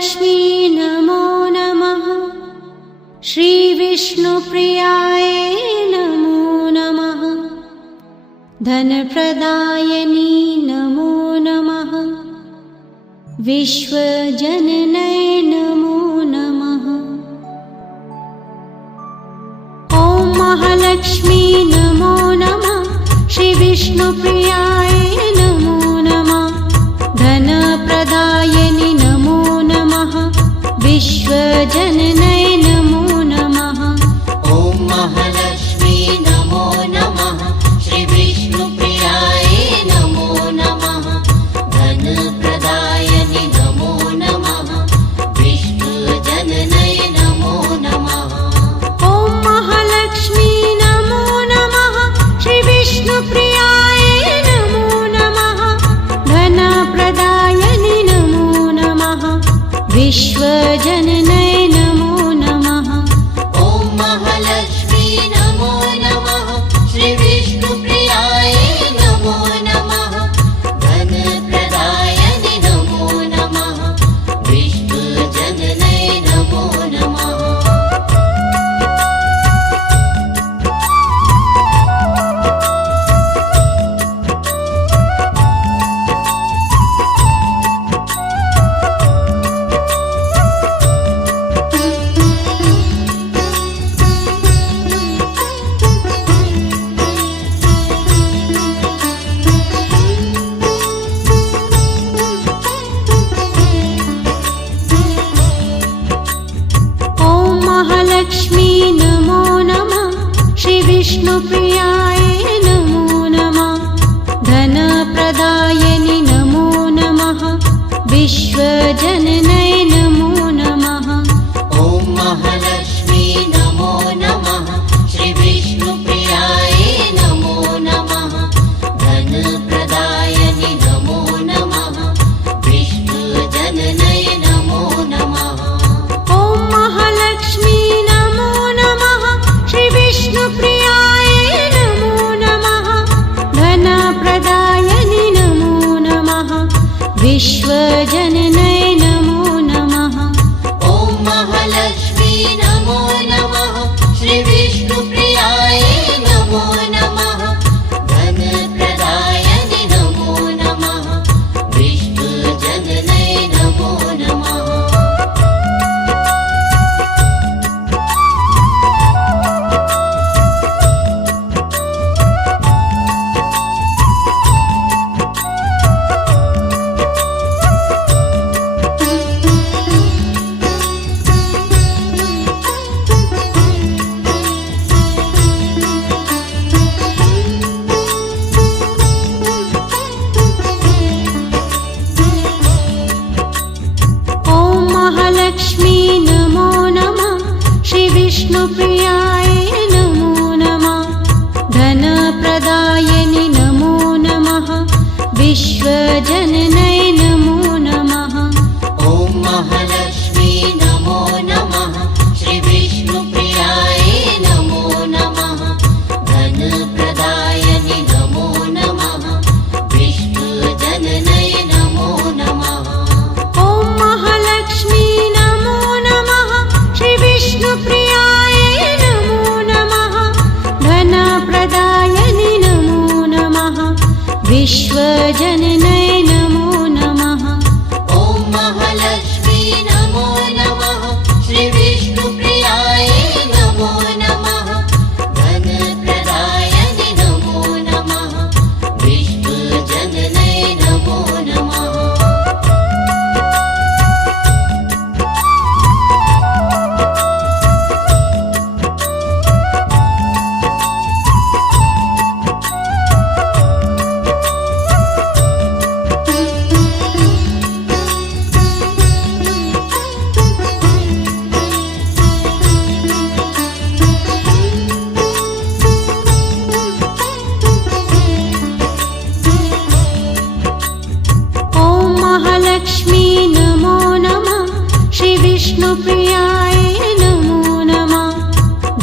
महालक्ष्मी नमो नमः। श्रीविष्णुप्रियाय नमो नमः। धनप्रदायिनी नमो नमः। विश्वजननै नमो नमः। ॐ महालक्ष्मी नमो नमः। श्रीविष्णुप्रियाय नमो नमः। धनप्रदायिनि नमो नमः। विश्वजननै नमो नमः। ॐ महालक्ष्मी नमो नमः। श्रीविष्णुप्रियाय नमो नमः। धनप्रदायिनि नमो नमः। विश्वजननै नमो नमः। ॐ महालक्ष्मी नमो नमः। श्रीविष्णुप्रियाय नमो नमः। धनप्रदायिनि नमो नमः। विश्वजननै नमो नमः। ॐ महालक्ष्मी नमो नमः। श्रीविष्णुप्रियाय नमो नमः। धनप्रदायिनि नमो नमः। विश्वजननै नमो नमः। ॐ महालक्ष्मी नमो नमः। श्रीविष्णुप्रियाय नमो नमः। धनप्रदायिनि नमो नमः। विश्वजननै नमो नमः। ॐ महालक्ष्मी नमो नमः। श्रीविष्णुप्रियाय नमो नमः। धनप्रदायिनि नमो नमः। विश्वजननै नमो नमः। ॐ महालक्ष्मी नमो नमः। श्रीविष्णुप्रियाय नमो नमः। धनप्रदायिनि नमो नमः। विश्वजननै नमो नमः। ॐ महालक्ष्मी नमो नमः। श्रीविष्णुप्रियाय नमो नमः। धनप्रदायिनि नमो नमः। विश्वजननै नमो नमः। ॐ महालक्ष्मी नमो नमः। श्रीविष्णुप्रियाय नमो नमः। धनप्रदायिनि नमो नमः। विश्वजननै नमो नमः। ॐ महालक्ष्मी नमो नमः। श्रीविष्णुप्रियाय नमो नमः। धनप्रदायिनि नमो नमः। विश्वजननै नमो नमः। ॐ महालक्ष्मी नमो नमः। श्रीविष्णुप्रियाय नमो नमः। धनप्रदायिनि नमो नमः। विश्वजननै नमो नमः। ॐ महालक्ष्मी नमो नमः। श्रीविष्णुप्रियाय नमो नमः।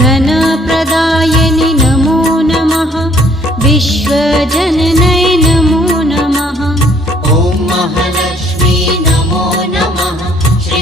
धनप्रदायिनि नमो नमः। विश्वजननै नमो नमः। विश्वजननै नमो नमः। ॐ महालक्ष्मी नमो नमः। श्री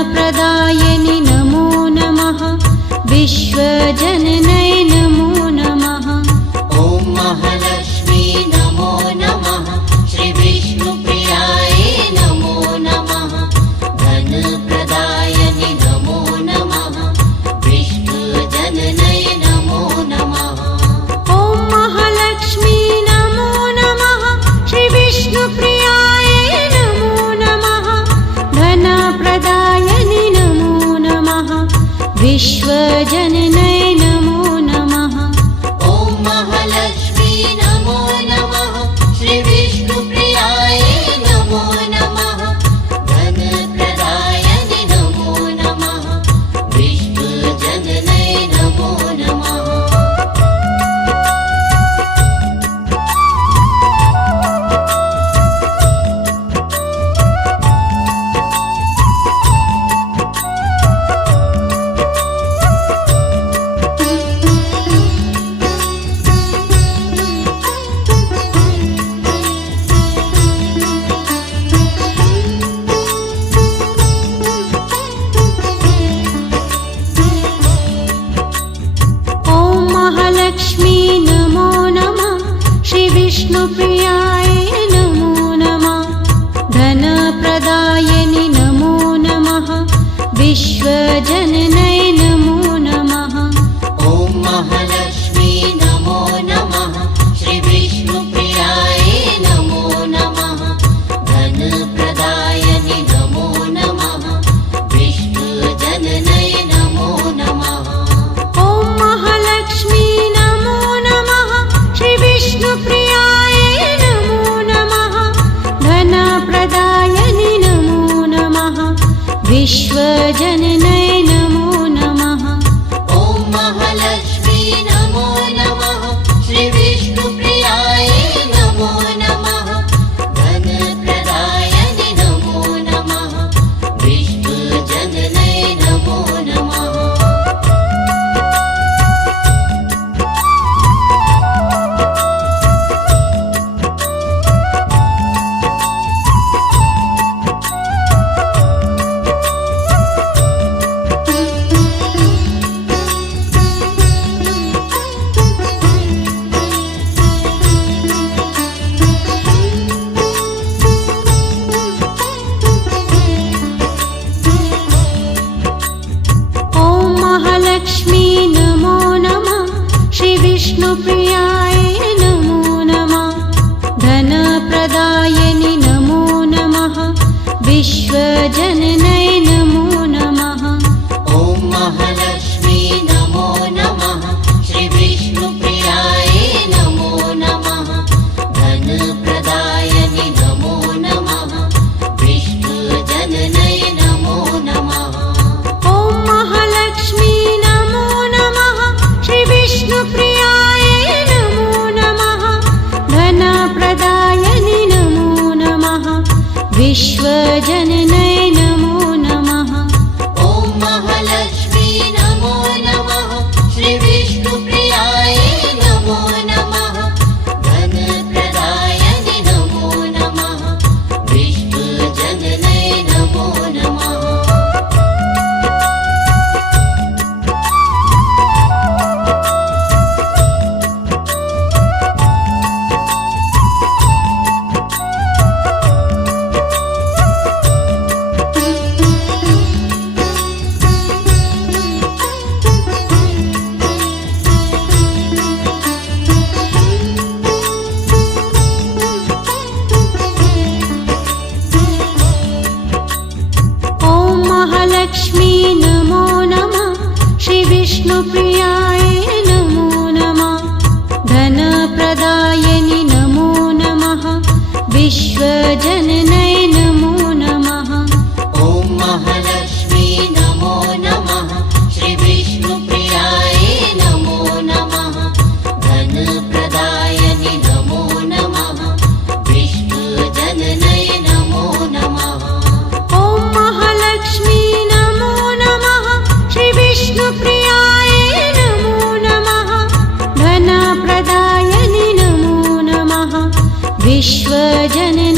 धनप्रदायनि नमो नमः विश्वजननै नमो नमः ॐ महालक्ष्मी नमो नमः श्रीविष्णुप्रियाय नमो नमः धनप्रदायनि नमो नमः विश्वजननै नमो नमः ॐ महालक्ष्मी नमो नमः श्रीविष्णुप्रियाय नमो नमः धनप्रदायनि नमो नमः विश्वजननै नमो नमः ॐ महालक्ष्मी नमो नमः श्रीविष्णुप्रियाय नमो नमः धनप्रदायनि नमो नमः विश्वजननै नमो नमः ॐ महालक्ष्मी नमो नमः श्रीविष्णुप्रियाय नमो नमः धनप्रदायनि नमो नमः विश्वजननै नमो नमः ॐ महालक्ष्मी नमो नमः श्रीविष्णुप्रियाय नमो नमः धनप्रदायनि नमो नमः विश्वजननै नमो नमः ॐ महालक्ष्मी नमो नमः श्रीविष्णुप्रियाय नमो नमः धनप्रदायनि नमो नमः विश्वजननै नमो नमः ॐ महालक्ष्मी नमो नमः श्रीविष्णुप्रियाय नमो नमः धनप्रदायनि नमो नमः विश्वजननै नमो नमः ॐ महालक्ष्मी नमो नमः श्रीविष्णुप्रियाय नमो नमः धनप्रदायनि नमो नमः विश्वजननै नमो नमः ॐ महालक्ष्मी नमो नमः श्रीविष्णुप्रियाय नमो नमः धनप्रदायनि नमो नमः विश्वजननै नमो नमः ॐ महालक्ष्मी नमो नमः श्रीविष्णुप्रियाय नमो नमः धनप्रदायनि नमो नमः विश्वजननै नमो नमः ॐ महालक्ष्मी नमो नमः श्रीविष्णुप्रियाय नमो नमः धनप्रदायनि नमो नमः विश्वजननै नमो नमः ॐ महालक्ष्मी नमो नमः श्रीविष्णुप्रियाय नमो नमः धनप्रदायनि नमो नमः विश्वजननै नमो नमः ॐ महालक्ष्मी नमो नमः श्रीविष्णुप्रियाय नमो नमः धनप्रदायनि नमो नमः विश्वजननै नमो नमः ॐ महालक्ष्मी नमो नमः श्रीविष्णुप्रियाय नमो नमः धनप्रदायनि नमो नमः विश्वजननै